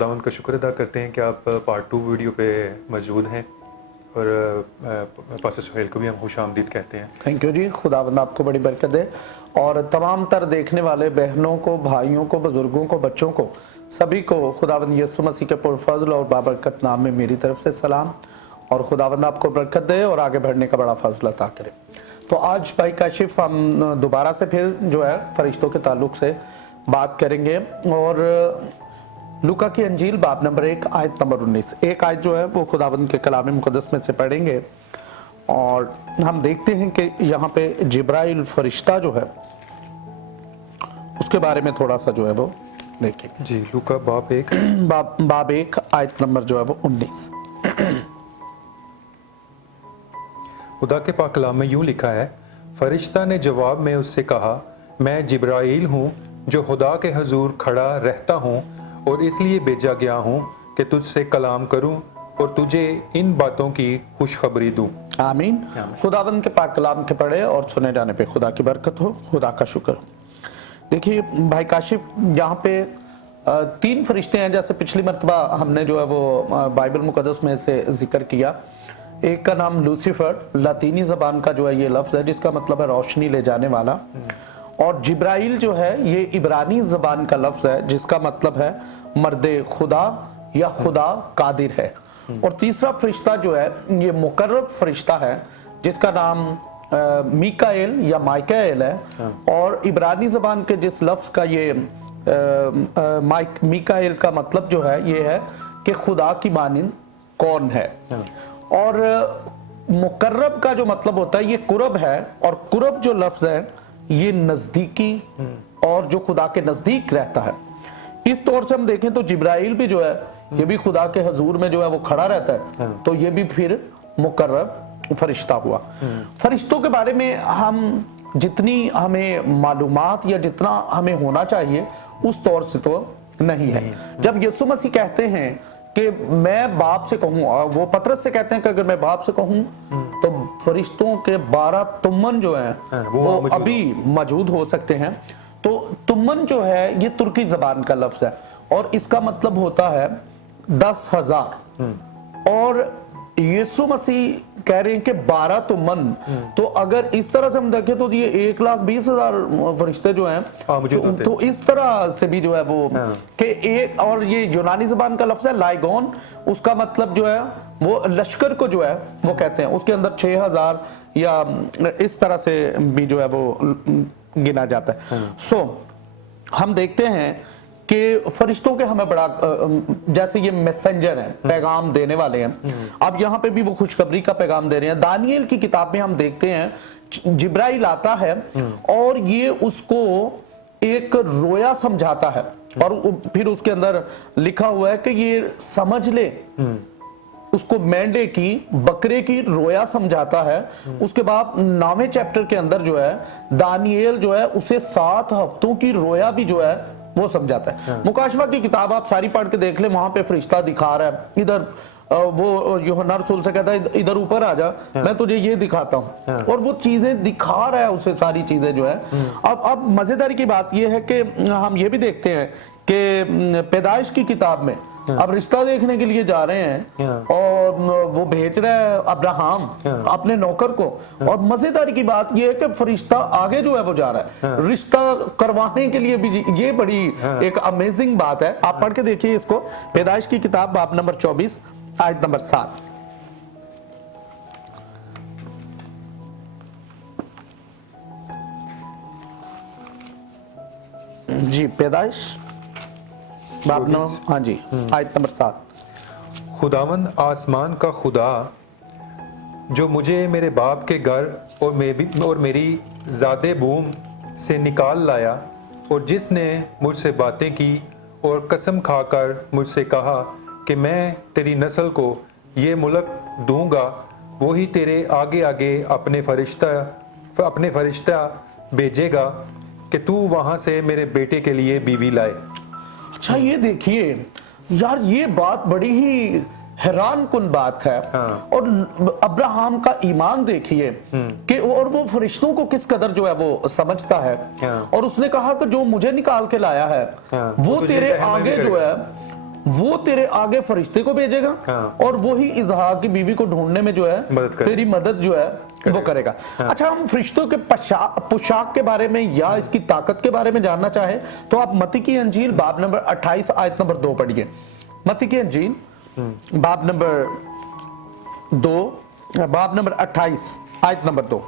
खुदावंद का शुक्र अदा करते हैं कि आप पार्ट 2 वीडियो पे मौजूद हैं और पास्टर सुहेल को भी हम खुश आमदीद कहते हैं। थैंक यू जी, खुदावंद आपको बड़ी बरकत दे और तमाम तर देखने वाले बहनों को, भाइयों को, बुजुर्गों को, बच्चों को, सभी को खुदावंद यीशु मसीह के पुरफज़ल और बाबरकत नाम में मेरी तरफ से सलाम और खुदावंद आपको बरकत दे और आगे बढ़ने का बड़ा फजल अता करे। तो आज भाई काशिफ हम दोबारा से फिर जो है फरिश्तों के ताल्लुक से बात करेंगे और लूका की अंजील बाब नंबर 1 आयत नंबर 19 एक आयत जो है वो खुदावंद के कलाम मुक़द्दस में से पढ़ेंगे और हम देखते हैं कि यहाँ पे जिब्राइल फरिश्ता जो है उसके बारे में थोड़ा सा जो है वो देखेंगे। जी, लूका बाब 1 आयत नंबर जो है वो 19। खुदा के पाक कलाम में यूं लिखा है, फरिश्ता ने जवाब में उससे कहा, मैं जिब्राइल हूँ जो खुदा के हजूर खड़ा रहता हूँ और इसलिए भेजा गया हूँ कि तुझसे कलाम करूँ और तुझे इन बातों की खुशखबरी दूँ। आमीन। खुदावंद के पाक कलाम के पढ़े और सुने जाने पे खुदा की बरकत हो, खुदा का शुक्र। देखिए भाई काशिफ, यहाँ पे 3 फरिश्ते हैं, जैसे पिछली मर्तबा हमने जो है वो बाइबल मुकद्दस में से जिक्र किया। एक का नाम लूसीफर, लातीनी जबान का जो है ये लफ्ज है जिसका मतलब है रोशनी ले जाने वाला, और जिब्राइल जो है ये इब्रानी जबान का लफ्ज है जिसका मतलब है मर्दे खुदा या खुदा कादिर है। और तीसरा फरिश्ता जो है ये मुकर्रब फरिश्ता है जिसका नाम मीकाएल या माइकाएल है। और इब्रानी जबान के जिस लफ्ज का ये मीकाएल का मतलब जो है ये है कि खुदा की मानिंद कौन है। और मुकर्रब का जो मतलब होता है ये कुरब है, और कुरब जो लफ्ज है ये नजदीकी और जो खुदा के नजदीक रहता है। इस तौर से हम देखें तो जिब्राइल भी जो है ये भी खुदा के हजूर में जो है वो खड़ा रहता है, तो ये भी फिर मुकर्रब फरिश्ता हुआ। फरिश्तों के बारे में हम जितनी हमें मालूमात या जितना हमें होना चाहिए उस तौर से तो नहीं है। जब यीशु मसीह कहते हैं कि मैं बाप से कहूँ, वो पतरस से कहते हैं कि अगर मैं बाप से कहूँ तो फरिश्तों के 12 तुम्मन जो हैं वो अभी मौजूद हो सकते हैं। तो तुम्मन जो है ये तुर्की जबान का लफ्ज है और इसका मतलब होता है 10,000। और यीशु मसीह कह रहे हैं कि 12 तुम्मन, तो अगर इस तरह से हम देखें तो ये 1,20,000 फरिश्ते जो हैं तो इस तरह से भी जो है वो कि एक, और ये यूनानी जबान का लफ्ज है लाइगोन, उसका मतलब जो है वो लश्कर को जो है वो कहते हैं, उसके अंदर 6,000 या इस तरह से भी जो है वो गिना जाता है। सो हम देखते हैं कि फरिश्तों के हमें बड़ा, जैसे ये मैसेंजर हैं, पैगाम देने वाले हैं। अब यहाँ पे भी वो खुशखबरी का पैगाम दे रहे हैं। दानिएल की किताब में हम देखते हैं जिब्राइल आता है और ये उसको एक रोया समझाता है और फिर उसके अंदर लिखा हुआ है कि ये समझ ले, उसको मेंढे की, बकरे की रोया समझाता है। उसके बाद 9वें चैप्टर के अंदर जो है दानिएल जो है उसे 7 हफ्तों की रोया भी जो है वो समझाता है। मुकाशवा की किताब आप सारी पढ़ के देख ले, वहां पे फरिश्ता दिखा रहा है, इधर वो यूहन्ना रसूल से कहता है इधर ऊपर आ जा, मैं तुझे ये दिखाता हूँ, और वो चीजें दिखा रहा है उसे, सारी चीजें जो है। अब मजेदारी की बात ये है कि हम ये भी देखते हैं कि पैदाइश की किताब में अब रिश्ता देखने के लिए जा रहे हैं और वो भेज रहा है अब्राहम अपने नौकर को, और मजेदारी की बात ये है कि फरिश्ता आगे जो है वो जा रहा है रिश्ता करवाने के लिए भी। ये बड़ी एक अमेजिंग बात है, आप पढ़ के देखिए इसको। पैदाइश की किताब बाब नंबर 24 आयत नंबर 7। जी, पैदाइश बाब नंबर, हाँ जी, आयत नंबर 7। खुदावंद आसमान का खुदा जो मुझे मेरे बाप के घर और मेरी ज़ादे बूम से निकाल लाया, और जिसने मुझसे बातें की और कसम खाकर मुझसे कहा कि मैं तेरी नस्ल को ये मुल्क दूंगा, वही तेरे आगे आगे अपने फरिश्ता भेजेगा कि तू वहां से मेरे बेटे के लिए बीवी लाए। अच्छा, ये देखिए यार, ये बात बड़ी ही हैरान कुन बात है। और अब्राहम का ईमान देखिए कि और वो फरिश्तों को किस कदर जो है वो समझता है। और उसने कहा कि जो मुझे निकाल के लाया है वो तेरे आगे जो है वो तेरे आगे फरिश्ते को भेजेगा और वही इसहाक की बीवी को ढूंढने में जो है तेरी मदद जो है वो करेगा। अच्छा, हम फरिश्तों के पोशाक के बारे में या इसकी ताकत के बारे में जानना चाहे तो आप मत्ती की अंजील बाब नंबर 28 आयत नंबर 2 पढ़िए। मत्ती की अंजील बाब नंबर 28 आयत नंबर 2।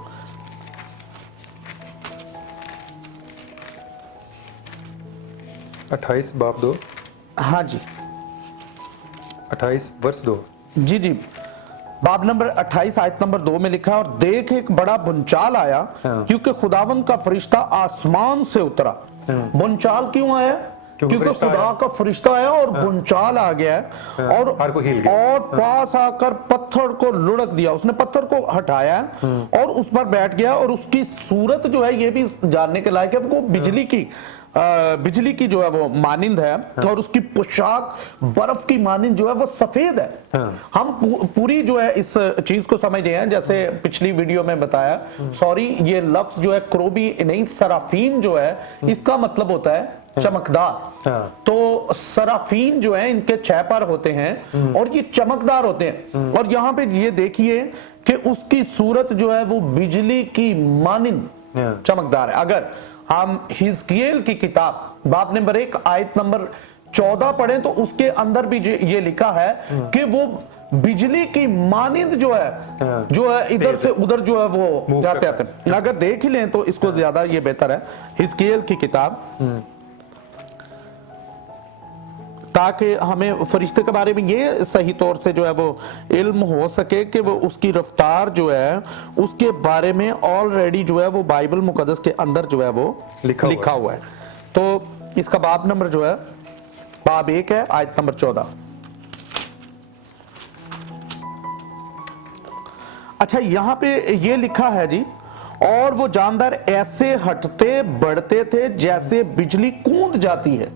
बाब 2, हाँ जी, 28 वर्ष 2। जी जी, बाब नंबर 28 आयत नंबर 2 में लिखा है, और देख एक बड़ा भूचाल आया क्योंकि खुदावंद का फरिश्ता आसमान से उतरा। भूचाल क्यों आया? क्योंकि खुदा का फरिश्ता आया और भूचाल आ गया है और पास आकर पत्थर को लुढ़क दिया। उसने पत्थर को हटाया और उस पर बैठ गया, और उसकी सूरत जो है ये भी जानने के लायक है, वो बिजली की जो है वो मानिंद है, और उसकी पोशाक बर्फ की मानिंद जो है वो सफेद है। हम पूरी जो है इस चीज को समझे हैं, जैसे पिछली वीडियो में बताया, सॉरी, ये लफ्ज जो है क्रोबी नहीं, सराफीन जो है इसका मतलब होता है चमकदार। तो सराफीन जो है इनके 6 पर होते हैं और ये चमकदार होते हैं। और यहाँ पे ये देखिए कि उसकी सूरत जो है वो बिजली की मानिंद चमकदार है। अगर हम हिजकियेल की किताब बाब नंबर 1 आयत नंबर 14 पढ़ें तो उसके अंदर भी ये लिखा है कि वो बिजली की मानिंद जो है इधर से उधर जो है वो जाते आते। अगर देख ही लें तो इसको ज्यादा ये बेहतर है हिजकियेल की किताब, ताकि हमें फरिश्ते के बारे में ये सही तौर से जो है वो इल्म हो सके कि वो उसकी रफ्तार जो है उसके बारे में ऑलरेडी जो है वो बाइबल मुकद्दस के अंदर जो है वो लिखा हुआ है। तो इसका बाब नंबर जो है बाब 1 है आयत नंबर 14। अच्छा, यहां पे ये लिखा है जी, और वो जानदार ऐसे हटते बढ़ते थे जैसे बिजली कूद जाती है।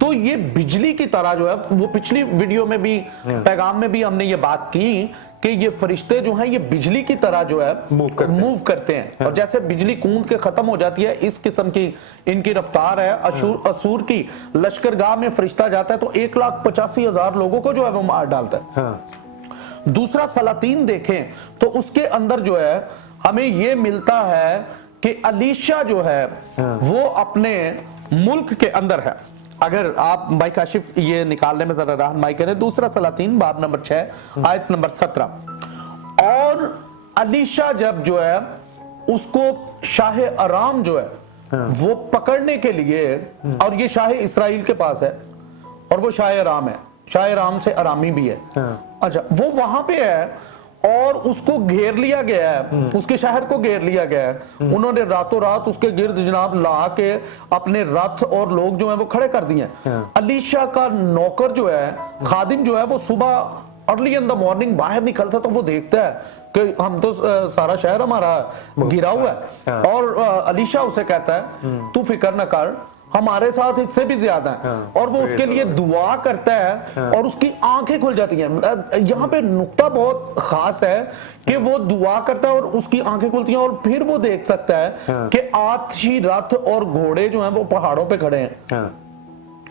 तो ये बिजली की तरह जो है वो पिछली वीडियो में भी पैगाम में भी हमने ये बात की कि ये फरिश्ते जो हैं ये बिजली की तरह जो है मूव करते हैं। और जैसे बिजली कूद के खत्म हो जाती है, इस किस्म की इनकी रफ्तार है। असूर की लश्करगाह में फरिश्ता जाता है तो 1,85,000 लोगों को जो है वो मार डालता है। दूसरा सलातीन देखें तो उसके अंदर जो है हमें ये मिलता है कि अलीशा जो है वो अपने मुल्क के अंदर है। अगर आप भाई काशिफ ये निकालने में जरा रहनुमाई करें, दूसरा सलातीन बाब नंबर 6 आयत नंबर 17। और अलीशा जब जो है उसको शाह अराम जो है वो पकड़ने के लिए, और ये शाह इसराइल के पास है और वो शाह अराम है, शाह अराम से अरामी भी है। अच्छा, वो वहां पे है और उसको घेर लिया गया है, उसके शहर को घेर लिया गया है। उन्होंने रातों रात उसके गिर्द जनाब ला के अपने रथ और लोग जो है वो खड़े कर दिए। अलीशा का नौकर जो है, खादिम जो है, वो सुबह अर्ली इन द मॉर्निंग बाहर निकलता तो वो देखता है कि हम तो सारा शहर हमारा घिरा हुआ है। और अलीशा उसे कहता है तू फिक्र न कर, हमारे साथ इससे भी ज्यादा है। और वो उसके लिए दुआ करता है और उसकी आंखें खुल जाती हैं। यहाँ पे नुक्ता बहुत खास है कि वो दुआ करता है और उसकी आंखें खुलती हैं, और फिर वो देख सकता है कि आतिशी रथ और घोड़े जो हैं वो पहाड़ों पे खड़े हैं।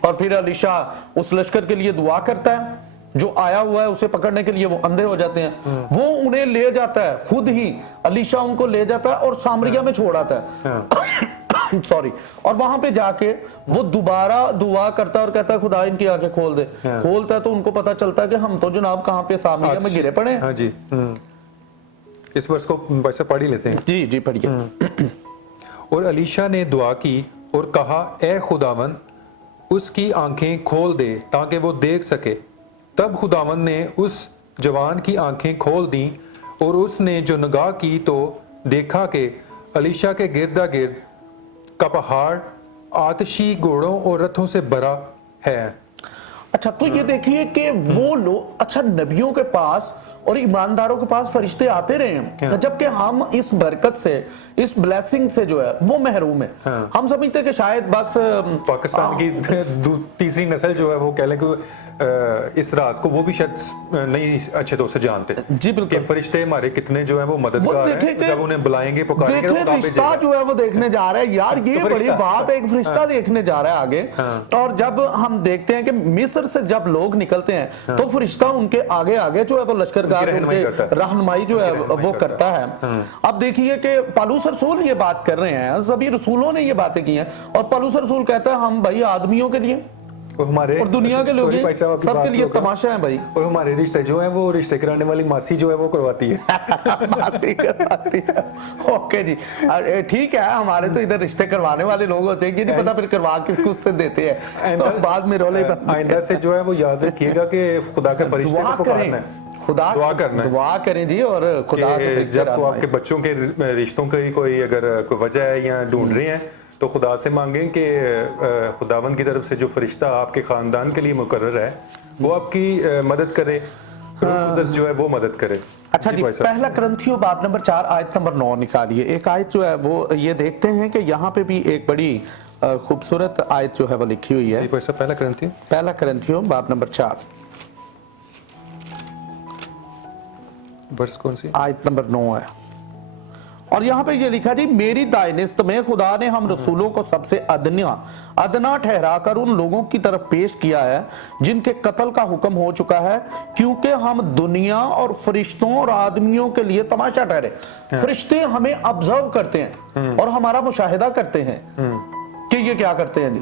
और फिर अलीशा उस लश्कर के लिए दुआ करता है जो आया हुआ है, उसे पकड़ने के लिए वो अंधे हो जाते हैं। वो उन्हें ले जाता है, खुद ही अलीशा उनको ले जाता है और सामरिया में छोड़ आता है। सॉरी, और वहां पे जाके वो दोबारा दुआ करता है और कहता है खुदा इनकी आंखें खोल दे। खोलता है तो उनको पता चलता है कि हम तो जनाब कहां पे सामरिया में गिरे पड़े हैं। हाँ जी, इस वर्ष को वैसे पढ़ ही लेते हैं। जी जी पढ़िए। और अलीशा ने दुआ की और कहा, ए खुदावन उसकी आंखें खोल दे ताकि वो देख सके। तब खुदावन ने उस जवान की आंखें खोल दी और उसने जो निगाह की तो देखा कि अलीशा के गिर्दा गिर्द का पहाड़ आतिशी घोड़ों और रथों से भरा है। अच्छा, तो ये देखिए कि वो लोग, अच्छा, नबियों के पास اور ایمانداروں کے پاس فرشتے آتے رہے ہیں, جبکہ ہم اس برکت سے, اس بلیسنگ سے جو ہے وہ محروم ہیں. ہم سمجھتے کہ شاید بس پاکستان کی تیسری نسل جو ہے وہ کہہ لیں کہ اس راز کو وہ بھی شاید نہیں اچھے طور سے جانتے جی بالکل کہ فرشتے ہمارے کتنے جو ہیں وہ مددگار ہیں, جب انہیں بلائیں گے پکاریں گے دیکھیں رشتہ جو ہے وہ دیکھنے جا رہا ہے یار, یہ بڑی بات ہے, ایک فرشتہ دیکھنے جا رہا ہے آگے. اور جب ہم دیکھتے ہیں کہ مصر سے جب لوگ نکلتے ہیں تو فرشتہ ان کے آگے آگے جو ہے وہ لشکرگاہ رہنمائی جو ہے وہ کرتا ہے. اب دیکھیے کہ پالوس رسول یہ بات کر رہے ہیں, سبھی رسولوں نے یہ باتیں کی ہیں, اور پالوس رسول کہتا ہے ہم بھائی آدمیوں کے لیے اور دنیا کے لوگ سب کے لیے تماشا ہے بھائی, اور ہمارے رشتے جو ہیں وہ رشتے کرانے والی ماسی جو ہے وہ کرواتی ہے. ماسی کرواتی ہے. اوکے جی ٹھیک ہے, ہمارے تو ادھر رشتے کروانے والے لوگ ہوتے ہیں, یہ نہیں پتا پھر کروا کس کو سے دیتے ہیں, بعد میں رولے. آئندہ سے جو ہے وہ یاد رکھیے گا کہ خدا کے فرشتے کو پکارنا ہے, دعا کریں جی, اور خدا جب آپ کے بچوں کے رشتوں کی کوئی اگر کوئی وجہ ہے یا ڈھونڈ رہے ہیں تو خدا سے مانگیں کہ خداوند کی طرف سے جو فرشتہ آپ کے خاندان کے لیے مقرر ہے وہ آپ کی مدد کرے, قدس جو ہے وہ مدد کرے. اچھا جی, پہلا کرنتھیوں باب نمبر 4 آیت نمبر 9 نکالیے. ایک آیت جو ہے وہ یہ دیکھتے ہیں کہ یہاں پہ بھی ایک بڑی خوبصورت آیت جو ہے وہ لکھی ہوئی ہے. پہلا کرنتھیوں باب نمبر 4 ورس کون سی آیت نمبر 9 ہے, اور یہاں پہ یہ لکھا جی, میری دائنست میں خدا نے ہم رسولوں کو سب سے ادنا ٹھہرا کر ان لوگوں کی طرف پیش کیا ہے جن کے قتل کا حکم ہو چکا ہے, کیونکہ ہم دنیا اور فرشتوں اور آدمیوں کے لیے تماشا ٹھہرے. فرشتے ہمیں آبزرو کرتے ہیں اور ہمارا مشاہدہ کرتے ہیں کہ یہ کیا کرتے ہیں.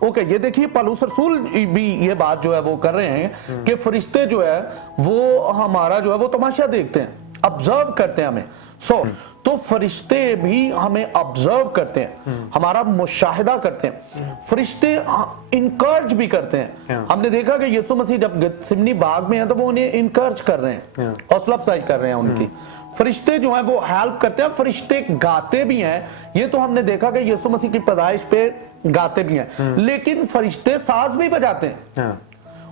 اوکے, یہ دیکھیے پالوس رسول بھی یہ بات جو ہے وہ کر رہے ہیں کہ فرشتے جو ہے وہ ہمارا جو ہے وہ تماشا دیکھتے ہیں, آبزرو کرتے ہیں ہمیں. تو فرشتے بھی ہمیں آبزرو کرتے ہیں, ہمارا مشاہدہ کرتے ہیں. فرشتے انکرج بھی کرتے ہیں. ہم نے دیکھا کہ یسوع مسیح جب گتسمنی باغ میں ہیں تو وہ انہیں انکرج کر رہے ہیں, حوصلہ افزائی کر رہے ہیں ان کی. فرشتے جو ہیں وہ ہیلپ کرتے ہیں, فرشتے گاتے بھی ہیں. یہ تو ہم نے دیکھا کہ یسوع مسیح کی پیدائش پہ گاتے بھی ہیں, لیکن فرشتے ساز بھی بجاتے ہیں.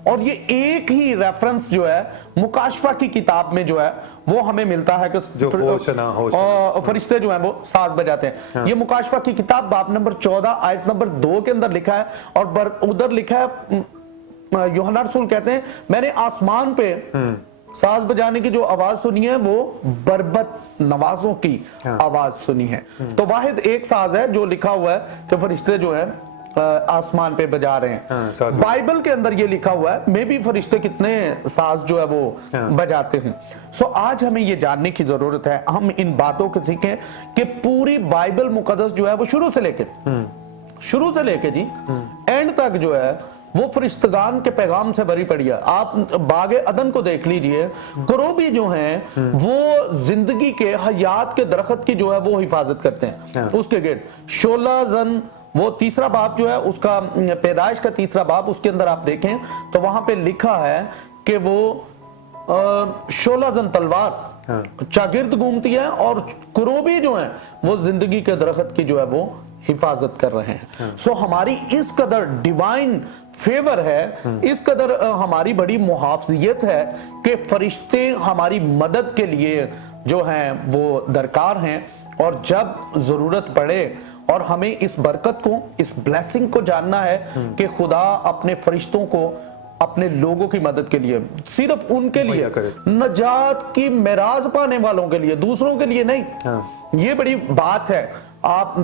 اور یہ ایک ہی ریفرنس جو ہے مکاشفہ کی کتاب میں جو ہے وہ ہمیں ملتا ہے کہ فرشتے جو ہیں وہ ساز بجاتے ہیں. یہ مکاشفہ کی کتاب باب نمبر 14 آیت نمبر 2 کے اندر لکھا ہے, اور ادھر لکھا ہے یوحنا رسول کہتے ہیں میں نے آسمان پہ ساز بجانے کی جو آواز سنی ہے وہ بربت نوازوں کی آواز سنی ہے. تو واحد ایک ساز ہے جو لکھا ہوا ہے کہ فرشتے جو ہیں آسمان پہ بجا رہے ہیں. بائبل کے اندر یہ لکھا ہوا ہے میں بھی فرشتے کتنے ساز جو ہے وہ بجاتے ہیں. آج ہمیں یہ جاننے کی ضرورت ہے, ہم ان باتوں کو سیکھیں کہ پوری بائبل مقدس جو ہے وہ شروع سے لے کے جی اینڈ تک جو ہے وہ فرشتگان کے پیغام سے بھری پڑی ہے. آپ باغ عدن کو دیکھ لیجئے, کروبی جو ہیں وہ زندگی کے حیات کے درخت کی جو ہے وہ حفاظت کرتے ہیں. اس کے گرد شولہ زن, وہ تیسرا باب جو ہے اس کا پیدائش کا تیسرا باب, اس کے اندر آپ دیکھیں تو وہاں پہ لکھا ہے کہ وہ شولہ زن تلوار چاگرد گھومتی ہے, اور کروبی جو ہیں وہ زندگی کے درخت کی جو ہے وہ حفاظت کر رہے ہیں. ہماری اس قدر ڈیوائن فیور ہے, اس قدر ہماری بڑی محافظیت ہے کہ فرشتے ہماری مدد کے لیے جو ہیں وہ درکار ہیں. اور جب ضرورت پڑے اور ہمیں اس برکت کو, اس بلیسنگ کو جاننا ہے کہ خدا اپنے فرشتوں کو اپنے لوگوں کی مدد کے لیے, صرف ان کے لیے, نجات کی میراث پانے والوں کے لیے, دوسروں کے لیے نہیں. یہ بڑی بات ہے. آپ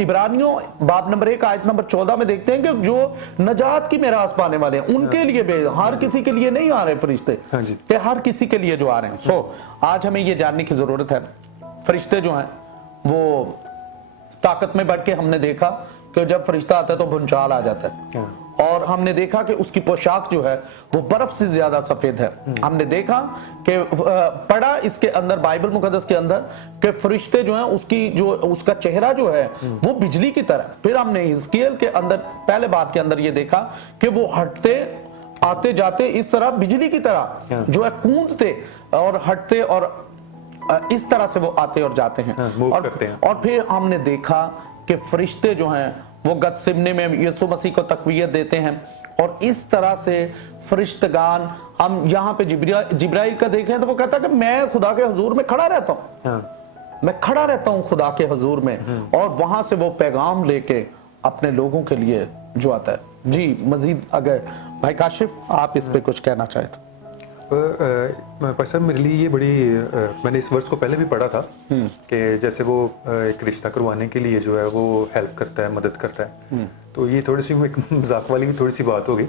عبرانیوں باب نمبر 1 آیت نمبر 14 میں دیکھتے ہیں کہ جو نجات کی میراث پانے والے ہیں ان کے لیے بھی, ہر کسی کے لیے نہیں آ رہے فرشتے, کہ ہر کسی کے لیے جو آ رہے ہیں. آج ہمیں یہ جاننے کی ضرورت ہے فرشتے جو ہیں وہ طاقت میں بڑھ کے, ہم نے دیکھا کہ جب فرشتہ آتا ہے تو بھونچال آ جاتا ہے, اور ہم نے دیکھا کہ اس کی پوشاک جو ہے وہ برف سے زیادہ سفید ہے. ہم نے دیکھا کہ پڑھا اس کے اندر بائبل مقدس کے اندر کہ فرشتے جو ہیں اس کا چہرہ جو ہے وہ بجلی کی طرح. پھر ہم نے حزقیل کے اندر پہلے باب کے اندر یہ دیکھا کہ وہ ہٹتے آتے جاتے اس طرح بجلی کی طرح جو ہے کوندتے اور ہٹتے, اور اس طرح سے وہ آتے اور جاتے ہیں. اور پھر ہم نے دیکھا کہ فرشتے جو ہیں وہ گتسمنے میں یسوع مسیح کو تقویت دیتے ہیں, اور اس طرح سے फरिश्तगान, हम यहाँ पे जिब्राइल का देख रहे हैं तो वो कहता है कि मैं खुदा के हुजूर में खड़ा रहता हूँ, मैं खड़ा रहता हूँ खुदा के हुजूर में, और वहां से वो पैगाम लेके अपने लोगों के लिए जो आता है। जी मजीद अगर भाई काशिफ आप इस पे कुछ कहना चाहे तो। भाई साहब मेरे लिए ये बड़ी मैंने इस वर्ष को पहले भी पढ़ा था कि जैसे वो एक रिश्ता करवाने के लिए जो है वो हेल्प करता है, मदद करता है, तो ये थोड़ी सी एक मजाक वाली भी थोड़ी सी बात होगी।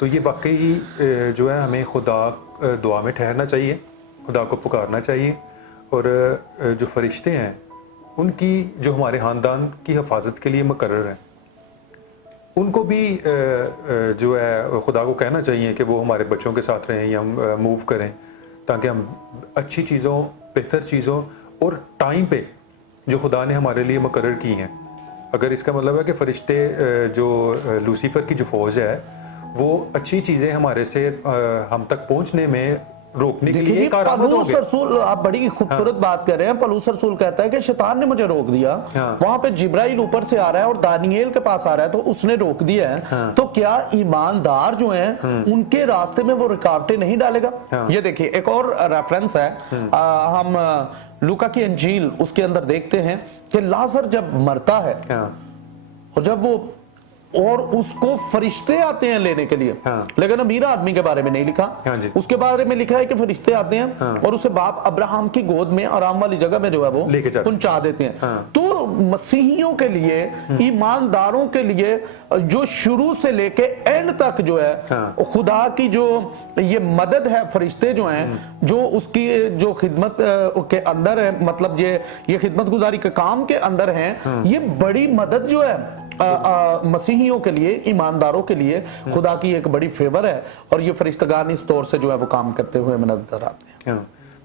तो ये वाकई जो है हमें खुदा दुआ में ठहरना चाहिए, खुदा को पुकारना चाहिए, और जो फरिश्ते हैं उनकी जो हमारे ख़ानदान की हिफाजत के लिए मुकर्रर हैं, उनको भी जो है खुदा को कहना चाहिए कि वो हमारे बच्चों के साथ रहें या मूव करें, ताकि हम अच्छी चीज़ों, बेहतर चीज़ों और टाइम पे जो खुदा ने हमारे लिए मुकर्रर की हैं। अगर इसका मतलब है कि फरिश्ते जो लूसीफर की जो फौज है वो अच्छी चीज़ें हमारे से हम तक पहुंचने में रोकने के लिए पलूस रसूल, आप बड़ी खूबसूरत बात कर रहे हैं। पलूस रसूल कहता है कि शैतान ने मुझे रोक दिया, वहां पे जिब्राइल ऊपर से आ रहा है और दानिएल के पास आ रहा है तो उसने रोक दिया है। तो क्या ईमानदार जो हैं उनके रास्ते में वो रुकावटें नहीं डालेगा? ये देखिए एक और रेफरेंस है, हम लूका की अंजील उसके अंदर देखते हैं कि लाजर जब मरता है और जब वो और उसको फरिश्ते आते हैं लेने के लिए, लेकिन अमीर आदमी के बारे में नहीं लिखा, उसके बारे में लिखा है कि फरिश्ते आते हैं और उसे बाप अब्राहम की गोद में आराम वाली जगह में जो है वो पहुंचा देते हैं। तो मसीहियों के लिए, ईमानदारों के लिए जो शुरू से लेके एंड तक जो है खुदा की जो ये मदद है, फरिश्ते जो हैं जो उसकी जो खिदमत के अंदर है, मतलब ये खिदमत गुजारी के काम के अंदर हैं, ये बड़ी मदद जो है मसीहियों के लिए, ईमानदारों के लिए खुदा की एक बड़ी फेवर है, और ये फरिश्तगान इस तौर से जो है वो काम करते हुए नजर आते हैं।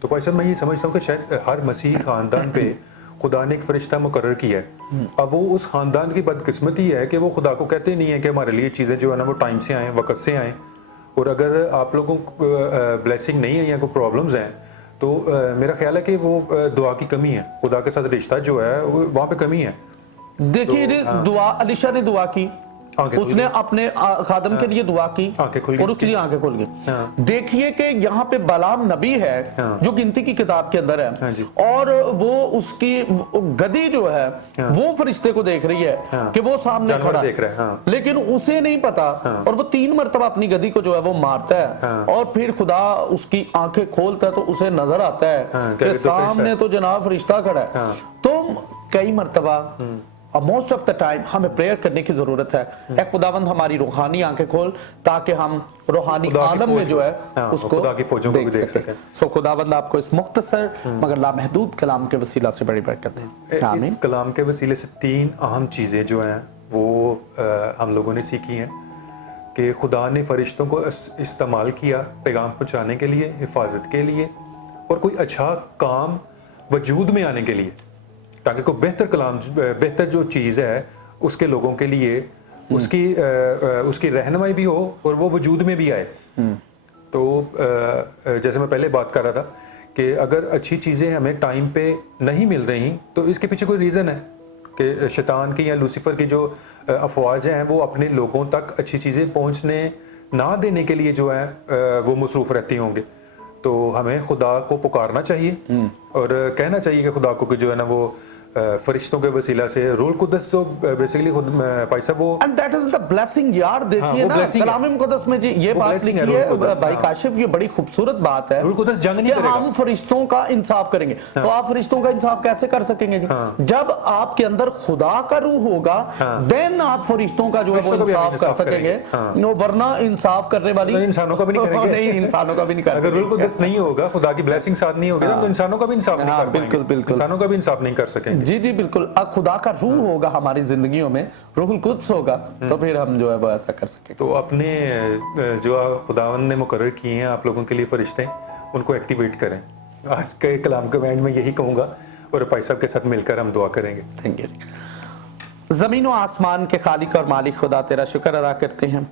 तो भाई साहब मैं ये समझता हूँ कि शायद हर मसीही खानदान पे खुदा ने एक फरिश्ता मुकर्रर किया है। अब वो उस खानदान की बदकिस्मती है कि वो खुदा को कहते नहीं है कि हमारे लिए चीज़ें जो है ना वो टाइम से आए, वक्त से आए, और अगर आप लोगों को ब्लेसिंग नहीं है या कोई प्रॉब्लम्स हैं तो मेरा ख्याल है कि वो दुआ की कमी है, खुदा के साथ रिश्ता जो है वहाँ पे कमी है। देखिए दुआ, अलीशा ने दुआ की, उसने अपने खादम के लिए दुआ की और उसके लिए आंखें खुल गई। देखिए कि यहाँ पे बलाम नबी है जो गिनती की किताब के अंदर है, और वो उसकी गदी जो है वो फरिश्ते को देख रही है कि वो सामने खड़ा है, लेकिन उसे नहीं पता, और वो 3 मरतबा अपनी गदी को जो है वो मारता है, और फिर खुदा उसकी आंखें खोलता है तो उसे नजर आता है कि सामने तो जनाब फरिश्ता खड़ा है। तो कई मरतबा मोस्ट ऑफ द टाइम हमें प्रेयर करने की जरूरत है, एक खुदावंद हमारी रूहानी आंखें खोल ताकि हम रूहानी आलम में जो है उसको खुदा की फौजों को भी देख सकें। सो खुदावंद आपको इस मुख्तसर मगर लामहदूद कलाम के वसीला से बड़ी बरकत दे। इस कलाम के वसीले से 3 अहम चीज़ें जो हैं वो हम लोगों ने सीखी हैं कि खुदा ने फरिश्तों को इस्तेमाल किया पैगाम पहुँचाने के लिए, हिफाजत के लिए, और कोई अच्छा काम वजूद में आने के लिए, ताकि कोई बेहतर कलाम, बेहतर जो चीज़ है उसके लोगों के लिए उसकी रहनुमाई भी हो और वो वजूद में भी आए। तो जैसे मैं पहले बात कर रहा था कि अगर अच्छी चीज़ें हमें टाइम पे नहीं मिल रही तो इसके पीछे कोई रीज़न है कि शैतान की या लूसीफर की जो अफवाज हैं वो अपने लोगों तक अच्छी चीज़ें पहुंचने ना देने के लिए जो है वो मसरूफ़ रहती होंगे। तो हमें खुदा को पुकारना चाहिए और कहना चाहिए कि खुदा को कि जो है ना वो फरिश्तों के वसीला से रूल कुदस तो बेसिकली खुद भाई साहब वो and that is the blessing यार। देखिए ना कलाम मुकद्दस में जी ये बात लिखी है भाई काशिफ, ये बड़ी खूबसूरत बात है। रूल कुदस जंग नहीं करेगा, हम फरिश्तों का इंसाफ करेंगे। तो आप फरिश्तों का इंसाफ कैसे कर सकेंगे? जब आपके अंदर खुदा का रूह होगा देन आप फरिश्तों का जो है वो इंसाफ कर सकेंगे, नो वरना इंसाफ करने वाली इंसानों का भी नहीं करेंगे, नहीं इंसानों का भी नहीं करेंगे। अगर रूल कुदस नहीं होगा, खुदा की ब्लेसिंग साथ नहीं होगी तो इंसानों का भी इंसाफ नहीं कर पाएंगे। बिल्कुल बिल्कुल, इंसानों का भी इंसाफ नहीं कर सकेंगे। जी जी बिल्कुल। खुदा का रूह होगा हमारी जिंदगियों में, रूहुल कुद्स होगा, तो फिर हम जो है वो ऐसा कर सकेंगे। तो अपने जो खुदावंद ने मुकर्रर किए हैं आप लोगों के लिए फरिश्ते, उनको एक्टिवेट करें। आज के कलाम के एंड में यही कहूंगा और भाई साहब के साथ मिलकर हम दुआ करेंगे। Thank you. ज़मीन व आसमान के खालिक और मालिक खुदा तेरा शुक्र अदा करते हैं,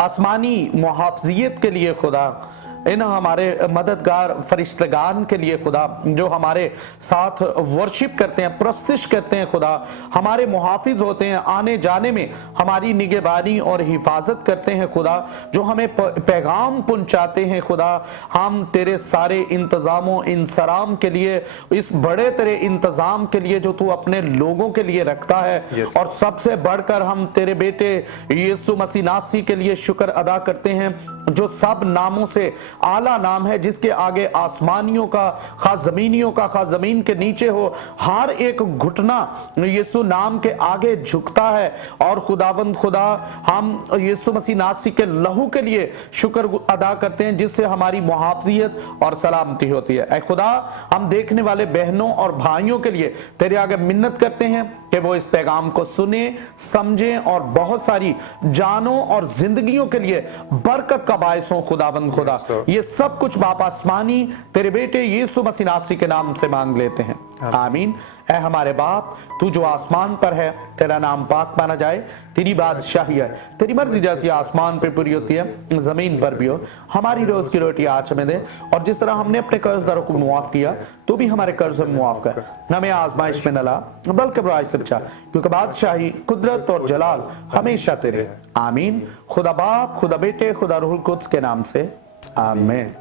आसमानी मुहाफ़िज़ियत के लिए खुदा इन हमारे मददगार फरिश्तेगान के लिए खुदा, जो हमारे साथ वर्शिप करते हैं, प्रस्तिश करते हैं खुदा, हमारे मुहाफिज होते हैं, आने जाने में हमारी निगहबानी और हिफाजत करते हैं खुदा, जो हमें पैगाम पहुंचाते हैं खुदा। हम तेरे सारे इंतजामों इंसराम के लिए, इस बड़े तेरे इंतजाम के लिए जो तू अपने लोगों के लिए रखता है, और सबसे बढ़कर हम तेरे बेटे यीशु मसीह नासी के लिए शुक्र अदा करते हैं, जो सब नामों से आला नाम है, जिसके आगे आसमानियों का खास जमीनियों का खास जमीन के नीचे हो, हर एक घुटना यीशु नाम के आगे झुकता है। और खुदावंद खुदा, हम यीशु मसीह नासी के लहू के लिए शुक्र अदा करते हैं, जिससे हमारी मुहाफियत और सलामती होती है। ऐ खुदा, हम देखने वाले बहनों और भाइयों के लिए तेरे आगे मिन्नत करते हैं कि वो इस पैगाम को सुने, समझें और बहुत सारी जानों और जिंदगियों के लिए बरकत का बायस हो। खुदावंद खुदा, ये सब कुछ बाप आसमानी तेरे बेटे यीशु मसीह नासरी के नाम से मांग लेते हैं, आमीन। ऐ हमारे बाप, तू जो आसमान पर है, तेरा नाम पाक माना जाए, तेरी बादशाही है, तेरी मर्जी जैसी आसमान पे पूरी होती है जमीन पर भी हो। हमारी रोज की रोटी आज हमें दे, और जिस तरह हमने अपने कर्जदारों को मुआफ किया, तू भी हमारे कर्ज में मुआफ कर, हमें आजमाइश में न ला बल्कि बुराई से बचा, क्योंकि बादशाही, कुदरत और जलाल हमेशा तेरे, आमीन। खुदा बाप, खुदा बेटे, खुदा रूहुल कुद्स के नाम से, आमीन।